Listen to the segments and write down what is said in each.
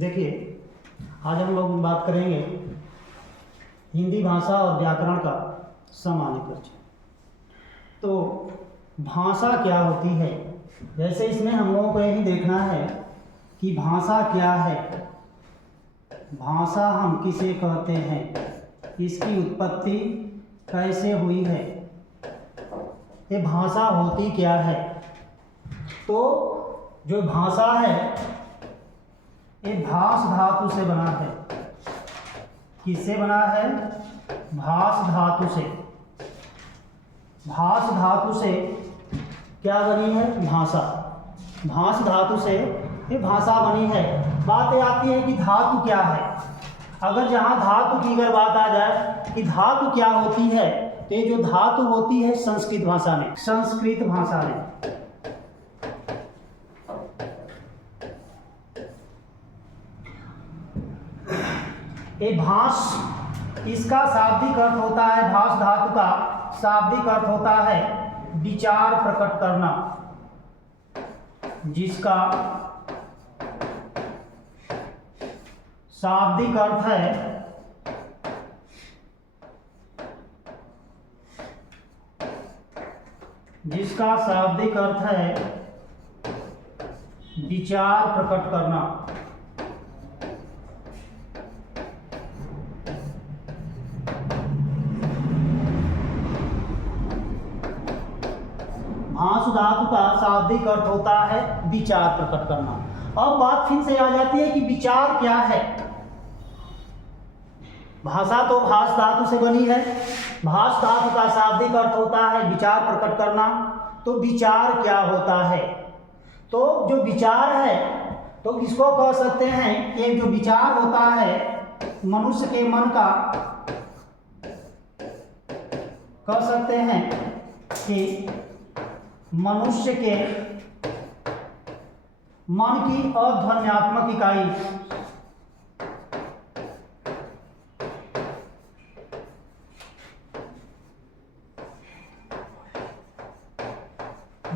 देखिए, आज हम लोग बात करेंगे हिंदी भाषा और व्याकरण का सामान्य परिचय। तो भाषा क्या होती है, वैसे इसमें हम लोगों को यही देखना है कि भाषा क्या है, भाषा हम किसे कहते हैं, इसकी उत्पत्ति कैसे हुई है, ये भाषा होती क्या है। तो जो भाषा है ये भाष धातु से बना है। किससे बना है? भाष धातु से। भाष धातु से क्या बनी है? भाषा। भाष धातु से ये भाषा बनी है। बात ये आती है कि धातु क्या है। अगर जहाँ धातु की अगर बात आ जाए कि धातु क्या होती है, तो ये जो धातु होती है संस्कृत भाषा में, संस्कृत भाषा में ये भाष, इसका शाब्दिक अर्थ होता है, भाष धातु का शाब्दिक अर्थ होता है विचार प्रकट करना, जिसका शाब्दिक अर्थ है विचार प्रकट करना। भाष धातु का शाब्दिक अर्थ होता है विचार प्रकट करना। अब बात फिर से आ जाती है कि विचार क्या है। भाषा तो भाष धातु से बनी है, भाष धातु का शाब्दिक अर्थ होता है विचार प्रकट करना। तो विचार क्या होता है? तो जो विचार है तो किसको कह सकते हैं? कि जो विचार होता है मनुष्य के मन का, कह सकते हैं कि मनुष्य के मन की अध्वन्यात्मक इकाई,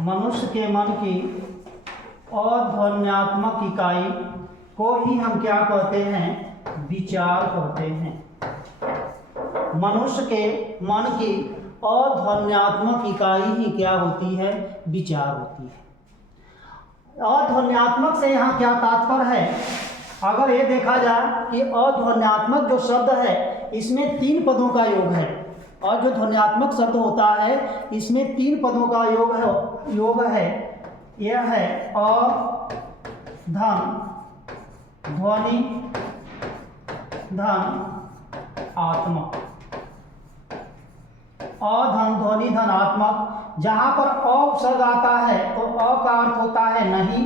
मनुष्य के मन की अध्वन्यात्मक इकाई को ही हम क्या कहते हैं? विचार कहते हैं। मनुष्य के मन की अध्वन्यात्मक इकाई ही क्या होती है? विचार होती है। अध्वन्यात्मक से यहाँ क्या तात्पर्य है? अगर ये देखा जाए कि अध्वन्यात्मक जो शब्द है इसमें 3 पदों का योग है, और जो ध्वन्यात्मक शब्द होता है इसमें 3 पदों का योग है। यह है अ, धन, ध्वनि, धन, आत्मक। अधन, ध्वनि, धन, आत्मक। जहां पर अ शब्द आता है तो अ का अर्थ होता है नहीं,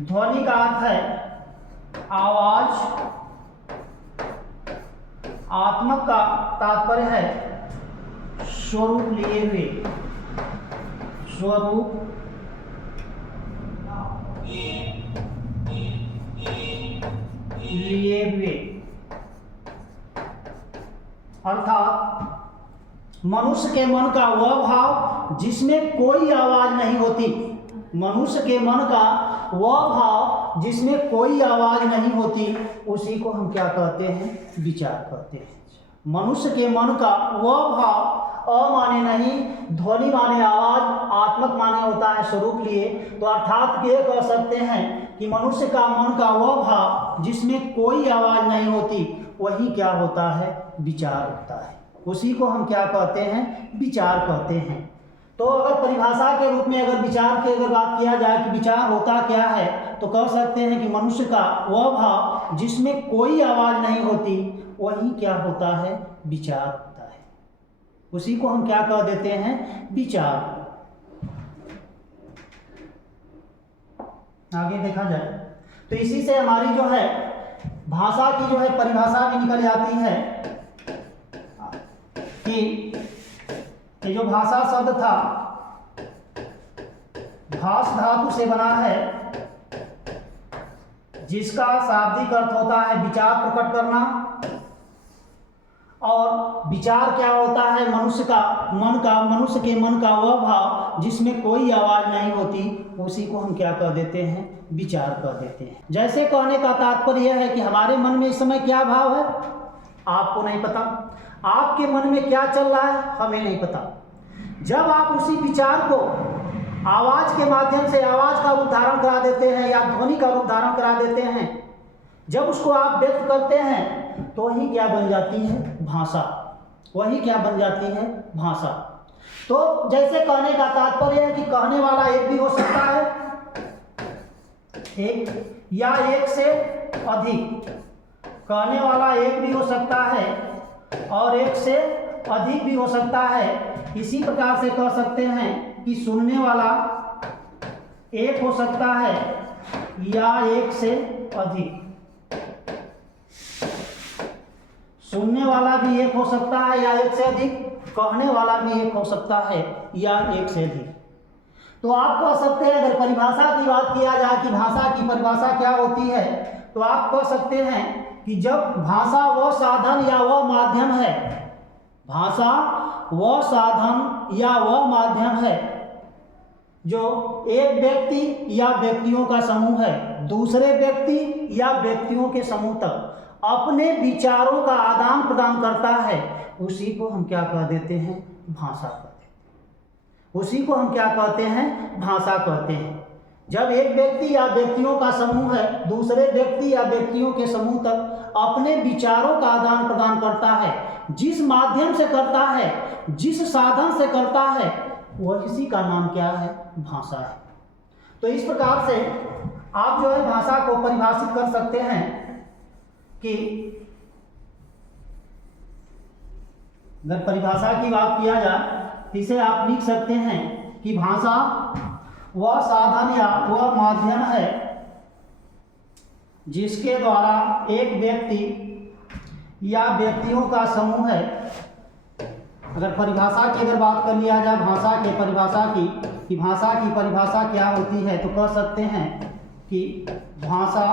ध्वनि का अर्थ है आवाज, आत्मक का तात्पर्य है स्वरूप लिए हुए, स्वरूप लिए हुए। अर्थात मनुष्य के मन का वह भाव जिसमें कोई आवाज नहीं होती, मनुष्य के मन का वह भाव जिसमें कोई आवाज नहीं होती, उसी को हम क्या कहते हैं? विचार कहते हैं। मनुष्य के मन का वह भाव, अ माने नहीं, ध्वनि माने आवाज, आत्मक माने होता है स्वरूप लिए। तो अर्थात ये कह सकते हैं कि मनुष्य का मन का वह भाव जिसमें कोई आवाज नहीं होती, वही क्या होता है? विचार होता है। उसी को हम क्या कहते हैं? विचार कहते हैं। तो अगर परिभाषा के रूप में अगर विचार की अगर बात किया जाए कि विचार होता क्या है, तो कह सकते हैं कि मनुष्य का वह भाव जिसमें कोई आवाज नहीं होती, वही क्या होता है? विचार होता है। उसी को हम क्या कह देते हैं? विचार। आगे देखा जाए तो इसी से हमारी जो है भाषा की जो है परिभाषा भी निकल जाती है कि ये जो भाषा शब्द था भाष धातु से बना है, जिसका शाब्दिक अर्थ होता है विचार प्रकट करना, और विचार क्या होता है? मनुष्य के मन का वह भाव जिसमें कोई आवाज़ नहीं होती, उसी को हम क्या कह देते हैं? विचार कह देते हैं। जैसे कहने का तात्पर्य यह है कि हमारे मन में इस समय क्या भाव है, आपको नहीं पता। आपके मन में क्या चल रहा है, हमें नहीं पता। जब आप उसी विचार को आवाज़ के माध्यम से आवाज़ का रूप धारण करा देते हैं या ध्वनि का रूप धारण करा देते हैं, जब उसको आप व्यक्त करते हैं, तो वही क्या बन जाती है? भाषा। वही क्या बन जाती है? भाषा। तो जैसे कहने का तात्पर्य है कि कहने वाला एक भी हो सकता है, एक या एक से अधिक। कहने वाला एक भी हो सकता है और एक से अधिक भी हो सकता है। इसी प्रकार से कह सकते हैं कि सुनने वाला एक हो सकता है या एक से अधिक। सुनने वाला भी एक हो सकता है या एक से अधिक, कहने वाला भी एक हो सकता है या एक से अधिक। तो आप कह सकते हैं, अगर परिभाषा की बात किया जाए कि भाषा की परिभाषा क्या होती है, तो आप कह सकते हैं कि जब भाषा वह साधन या वह माध्यम है, भाषा वह साधन या वह माध्यम है जो एक व्यक्ति या व्यक्तियों का समूह है दूसरे व्यक्ति या व्यक्तियों के समूह तक अपने विचारों का आदान प्रदान करता है, उसी को हम क्या कह देते हैं? भाषा कहते हैं। उसी को हम क्या कहते हैं? भाषा कहते हैं। जब एक व्यक्ति या व्यक्तियों का समूह है दूसरे व्यक्ति या व्यक्तियों के समूह तक अपने विचारों का आदान प्रदान करता है, जिस माध्यम से करता है, जिस साधन से करता है, वह इसी का नाम क्या है? भाषा है। तो इस प्रकार से आप जो है भाषा को परिभाषित कर सकते हैं कि अगर परिभाषा की बात किया जाए, इसे आप लिख सकते हैं कि भाषा वह साधन या वह माध्यम है जिसके द्वारा एक व्यक्ति या व्यक्तियों का समूह है। अगर परिभाषा की अगर बात कर लिया जाए भाषा के परिभाषा की, कि भाषा की परिभाषा क्या होती है, तो कह सकते हैं कि भाषा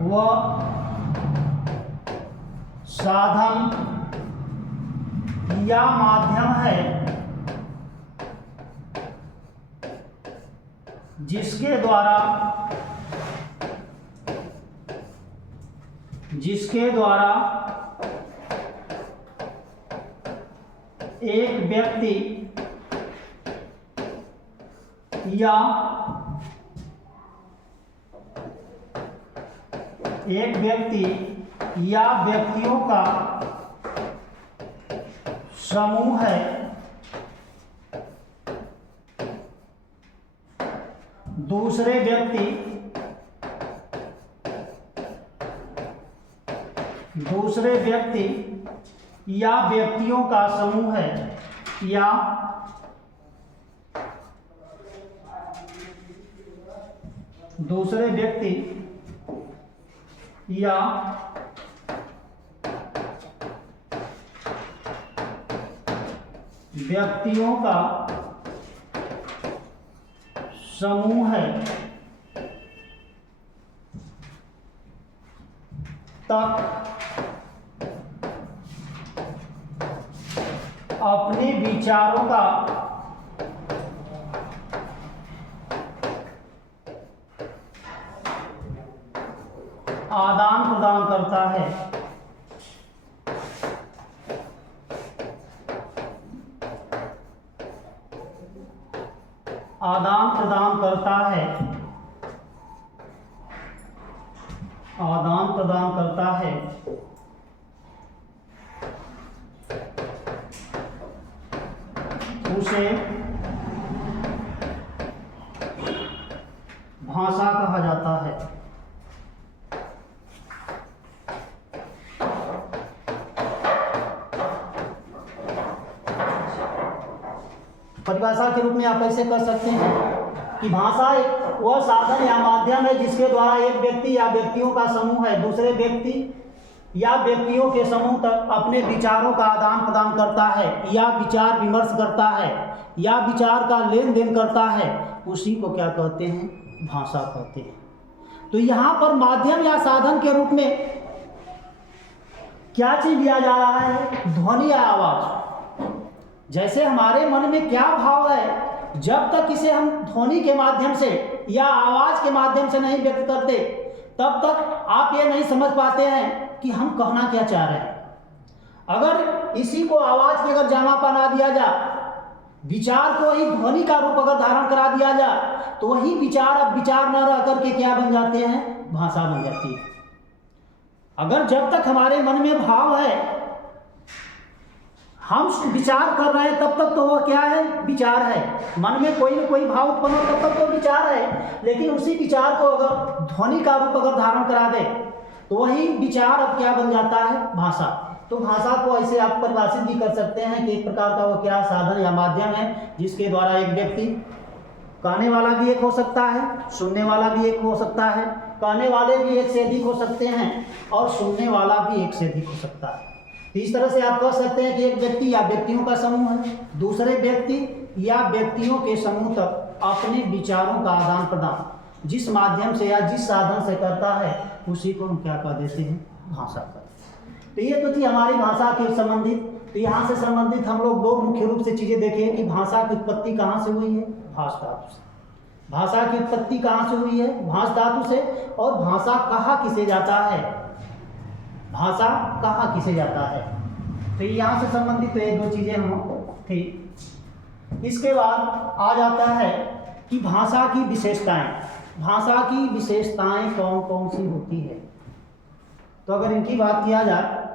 वह साधन या माध्यम है जिसके द्वारा एक व्यक्ति या व्यक्तियों का समूह है दूसरे व्यक्ति या व्यक्तियों का समूह है या दूसरे व्यक्ति या व्यक्तियों का समूह है तक अपने विचारों का आदान प्रदान करता है। आदान प्रदान करता है उसे भाषा कहा जाता है। परिभाषा के रूप में आप ऐसे कर सकते हैं कि भाषा एक वह साधन या माध्यम है जिसके द्वारा एक व्यक्ति या व्यक्तियों का समूह है दूसरे व्यक्ति या व्यक्तियों के समूह तक अपने विचारों का आदान प्रदान करता है या विचार विमर्श करता है या विचार का लेन देन करता है, उसी को क्या कहते हैं? भाषा कहते हैं। तो यहाँ पर माध्यम या साधन के रूप में क्या चीज लिया जा रहा है? ध्वनि या आवाज। जैसे हमारे मन में क्या भाव है, जब तक इसे हम ध्वनि के माध्यम से या आवाज के माध्यम से नहीं व्यक्त करते, तब तक आप ये नहीं समझ पाते हैं कि हम कहना क्या चाह रहे हैं। अगर इसी को आवाज की अगर जामा पहना दिया जाए, विचार को ही ध्वनि का रूप अगर धारण करा दिया जाए, तो वही विचार अब विचार न रह करके क्या बन जाते हैं? भाषा बन जाती है। अगर जब तक हमारे मन में भाव है, हम विचार कर रहे हैं, तब तक तो वह क्या है? विचार है। मन में कोई न कोई भाव उत्पन्न हो तब तक तो विचार है। लेकिन उसी विचार को अगर ध्वनि का रूप अगर धारण करा दे, तो वही विचार अब क्या बन जाता है? भाषा। तो भाषा को ऐसे आप परिभाषित भी कर सकते हैं कि एक प्रकार का वो क्या साधन या माध्यम है, जिसके द्वारा एक व्यक्ति, कहने वाला भी एक हो सकता है, सुनने वाला भी एक हो सकता है, कहने वाले भी एक से अधिक हो सकते हैं और सुनने वाला भी एक से अधिक हो सकता है। तो इस तरह से आप कह सकते हैं कि एक व्यक्ति या व्यक्तियों का समूह है, दूसरे व्यक्ति या व्यक्तियों के समूह तक अपने विचारों का आदान प्रदान जिस माध्यम से या जिस साधन से करता है, उसी को हम क्या कह देते हैं? भाषा का। तो ये तो थी हमारी भाषा के संबंधित। तो यहाँ से संबंधित हम लोग दो मुख्य रूप से चीजें देखें कि भाषा की उत्पत्ति कहाँ से हुई है? भाष धातु से। भाषा की उत्पत्ति कहाँ से हुई है? भाष धातु से। और भाषा कहा किसे जाता है? भाषा कहा किसे जाता है? तो यहाँ से संबंधित तो ये दो चीजें हम थी। इसके बाद आ जाता है कि भाषा की विशेषताएं। भाषा की विशेषताएं कौन कौन सी होती है? तो अगर इनकी बात किया जाए,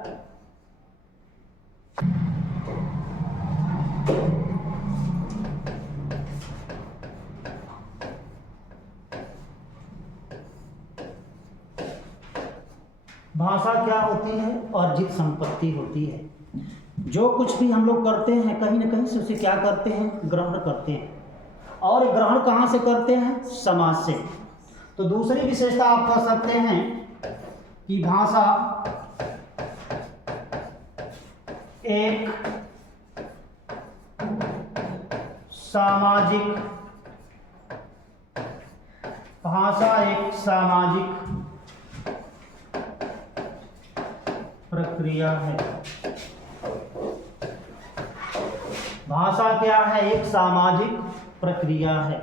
भाषा क्या होती है? अर्जित संपत्ति होती है। जो कुछ भी हम लोग करते हैं, कहीं ना कहीं से उसे क्या करते हैं? ग्रहण करते हैं। और ग्रहण कहाँ से करते हैं? समाज से। तो दूसरी विशेषता आप कह सकते हैं कि भाषा एक सामाजिक प्रक्रिया है। भाषा क्या है? एक सामाजिक प्रक्रिया है।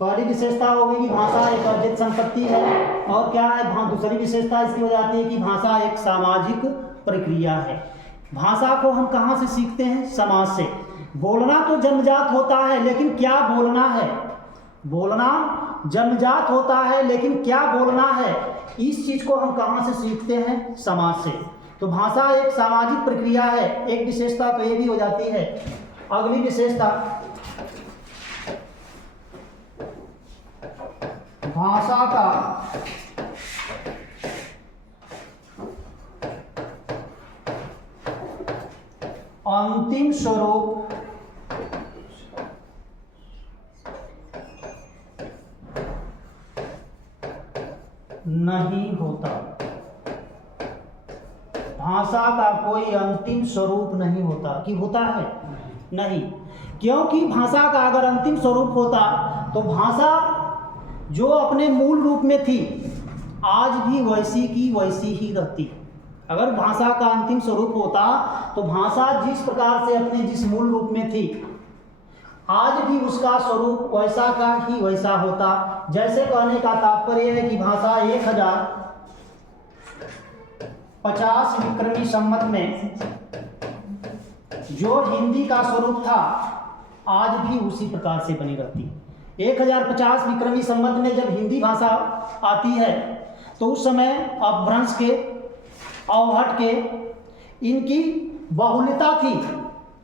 पहली विशेषता होगी कि भाषा एक अर्जित संपत्ति है। और क्या है? दूसरी विशेषता इसकी हो जाती है कि भाषा एक सामाजिक प्रक्रिया है। भाषा को हम कहाँ से सीखते हैं? समाज से। बोलना तो जन्मजात होता है, लेकिन क्या बोलना है? बोलना जन्मजात होता है, लेकिन क्या बोलना है? इस चीज को हम कहाँ से सीखते हैं? समाज से। तो भाषा एक सामाजिक प्रक्रिया है। एक विशेषता तो ये भी हो जाती है। अगली विशेषता, भाषा का अंतिम स्वरूप नहीं होता। भाषा का कोई अंतिम स्वरूप नहीं होता। कि होता है? नहीं। क्योंकि भाषा का अगर अंतिम स्वरूप होता तो भाषा जो अपने मूल रूप में थी, आज भी वैसी की वैसी ही रहती। अगर भाषा का अंतिम स्वरूप होता तो भाषा जिस प्रकार से अपने जिस मूल रूप में थी, आज भी उसका स्वरूप वैसा का ही वैसा होता। जैसे कहने का तात्पर्य है कि भाषा 1050 विक्रमी संवत में जो हिंदी का स्वरूप था, आज भी उसी प्रकार से बनी रहती। 1050 विक्रमी संवत में जब हिंदी भाषा आती है, तो उस समय अपभ्रंश के, अवहट के, इनकी बहुलता थी,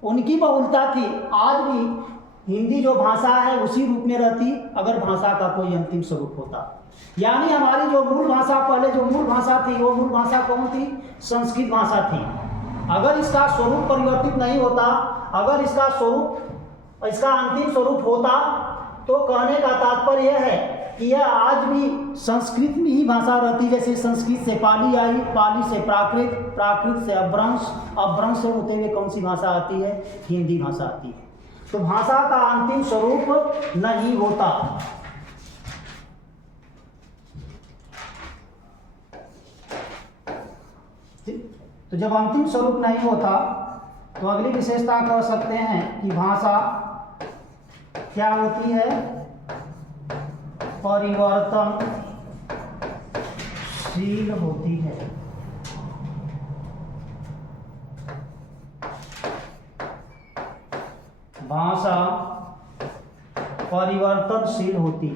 उनकी बहुलता थी। आज भी हिंदी जो भाषा है उसी रूप में रहती अगर भाषा का कोई अंतिम स्वरूप होता। यानी हमारी जो मूल भाषा, पहले जो मूल भाषा थी, वो मूल भाषा कौन थी? संस्कृत भाषा थी। अगर इसका स्वरूप परिवर्तित नहीं होता, अगर इसका स्वरूप, इसका अंतिम स्वरूप होता, तो कहने का तात्पर्य यह है कि यह आज भी संस्कृत में ही भाषा रहती। जैसे संस्कृत से पाली आई, पाली से प्राकृत, प्राकृत से अपभ्रंश, अपभ्रंश से होते हुए कौन सी भाषा आती है? हिंदी भाषा आती है। तो भाषा का अंतिम स्वरूप नहीं होता। तो जब अंतिम स्वरूप नहीं होता तो अगली विशेषता कह सकते हैं कि भाषा क्या होती है, परिवर्तनशील होती है। भाषा परिवर्तनशील होती,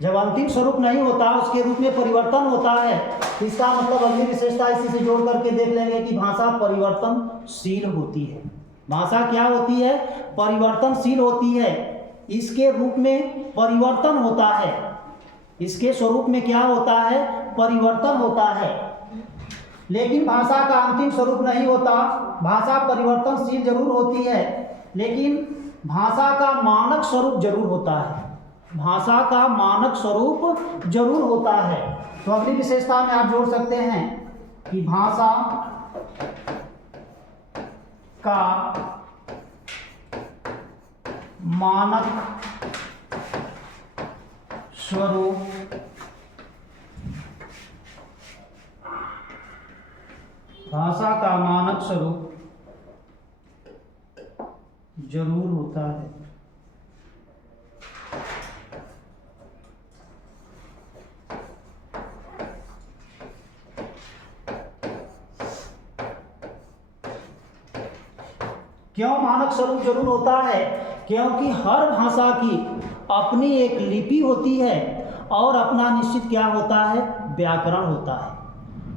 जब अंतिम स्वरूप नहीं होता उसके रूप में परिवर्तन होता है, तो इसका मतलब अगली विशेषता इसी से जोड़ करके देख लेंगे कि भाषा परिवर्तनशील होती है। भाषा क्या होती है, परिवर्तनशील होती है। इसके रूप में परिवर्तन होता है, इसके स्वरूप में क्या होता है, परिवर्तन होता है। लेकिन भाषा का अंतिम स्वरूप नहीं होता। भाषा परिवर्तनशील जरूर होती है, लेकिन भाषा का मानक स्वरूप जरूर होता है। भाषा का मानक स्वरूप जरूर होता है। तो अगली विशेषता में आप जोड़ सकते हैं कि भाषा का मानक स्वरूप भाषा का मानक स्वरूप जरूर होता है। क्यों मानक स्वरूप जरूर होता है, क्योंकि हर भाषा की अपनी एक लिपि होती है और अपना निश्चित क्या होता है, व्याकरण होता है।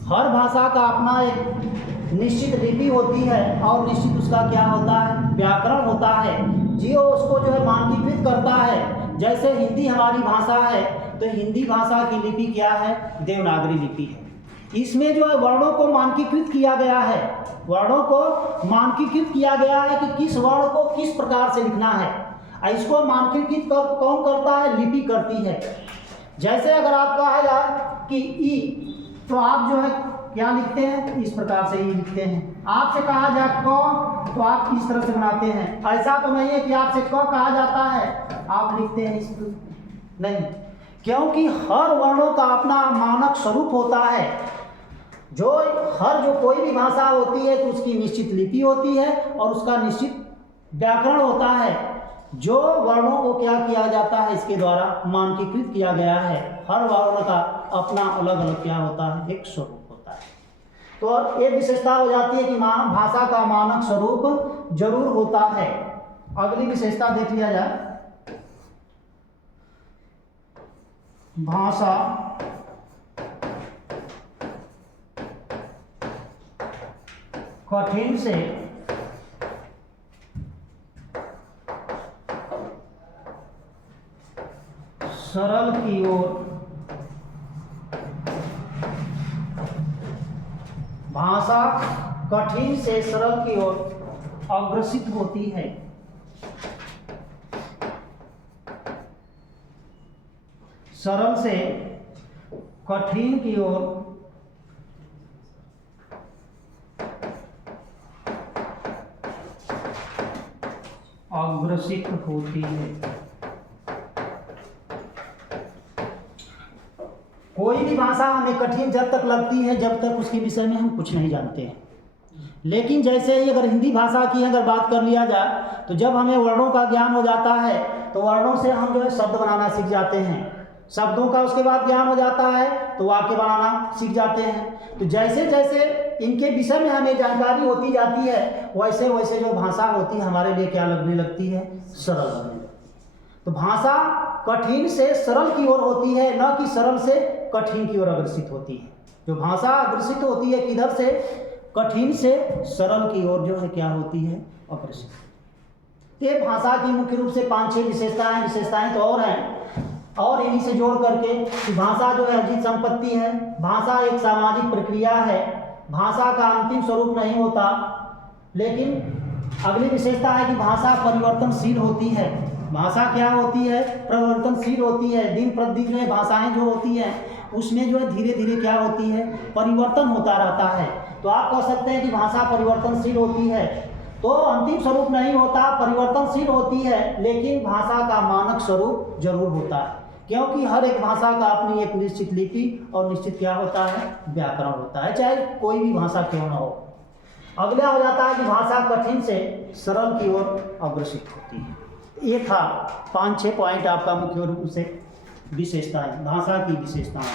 हर भाषा का अपना एक निश्चित लिपि होती है और निश्चित उसका क्या होता है, व्याकरण होता है, जो उसको जो है मानकीकृत करता है। जैसे हिंदी हमारी भाषा है तो हिंदी भाषा की लिपि क्या है, देवनागरी लिपि है। इसमें जो है वर्णों को मानकीकृत किया गया है, वर्णों को मानकीकृत किया गया है कि किस वर्ण को किस प्रकार से लिखना है। इसको मानकीकृत कौन करता है, लिपि करती है। जैसे अगर आप कहा जाए कि ई, तो आप जो है क्या लिखते हैं, इस प्रकार से ई लिखते हैं। आपसे कहा जाए क, तो आप इस तरह से बनाते हैं। ऐसा तो नहीं है कि आपसे क कहा जाता है आप लिखते हैं इस नहीं, क्योंकि हर वर्णों का अपना मानक स्वरूप होता है। जो कोई भी भाषा होती है तो उसकी निश्चित लिपि होती है और उसका निश्चित व्याकरण होता है। जो वर्णों को क्या किया जाता है, इसके द्वारा मानकीकृत किया गया है। हर वर्ण का अपना अलग अलग क्या होता है, एक स्वरूप होता है। तो एक विशेषता हो जाती है कि भाषा का मानक स्वरूप जरूर होता है। अगली विशेषता देख लिया जाए, भाषा कठिन से सरल की ओर, भाषा कठिन से सरल की ओर अग्रसित होती है। सरल से कठिन की ओर अग्रसित होती है। कोई भी भाषा हमें कठिन जब तक लगती है जब तक उसके विषय में हम कुछ नहीं जानते हैं। लेकिन जैसे ही अगर हिंदी भाषा की अगर बात कर लिया जाए तो जब हमें वर्णों का ज्ञान हो जाता है तो वर्णों से हम जो है शब्द बनाना सीख जाते हैं। शब्दों का उसके बाद ज्ञान हो जाता है तो वाक्य बनाना सीख जाते हैं। तो जैसे जैसे इनके विषय में हमें जानकारी होती जाती है वैसे वैसे जो भाषा होती है हमारे लिए क्या लगने लगती है, सरल लगने लगती है। तो भाषा कठिन से सरल की ओर होती है, न कि सरल से कठिन की ओर अग्रसित होती है। जो भाषा अग्रसित होती है किधर से, कठिन से सरल की ओर जो है क्या होती है, अग्रसित। ये भाषा की मुख्य रूप से 5-6 विशेषताएं तो और हैं, और इन्हीं से जोड़ करके कि भाषा जो है अजीत संपत्ति है, भाषा एक सामाजिक प्रक्रिया है, भाषा का अंतिम स्वरूप नहीं होता। लेकिन अगली विशेषता है कि भाषा परिवर्तनशील होती है। भाषा क्या होती है, परिवर्तनशील होती है। दिन प्रतिदिन में भाषाएं जो होती हैं उसमें जो है धीरे धीरे क्या होती है, परिवर्तन होता रहता है। तो आप कह सकते हैं कि भाषा परिवर्तनशील होती है। तो अंतिम स्वरूप नहीं होता, परिवर्तनशील होती है, लेकिन भाषा का मानक स्वरूप जरूर होता है। क्योंकि हर एक भाषा का अपनी एक निश्चित लिपि और निश्चित क्या होता है, व्याकरण होता है, चाहे कोई भी भाषा क्यों ना हो। अगला हो जाता है कि भाषा कठिन से सरल की ओर अग्रसित होती है। ये था 5-6 पॉइंट आपका मुख्य रूप से विशेषताएं, भाषा की विशेषताएं।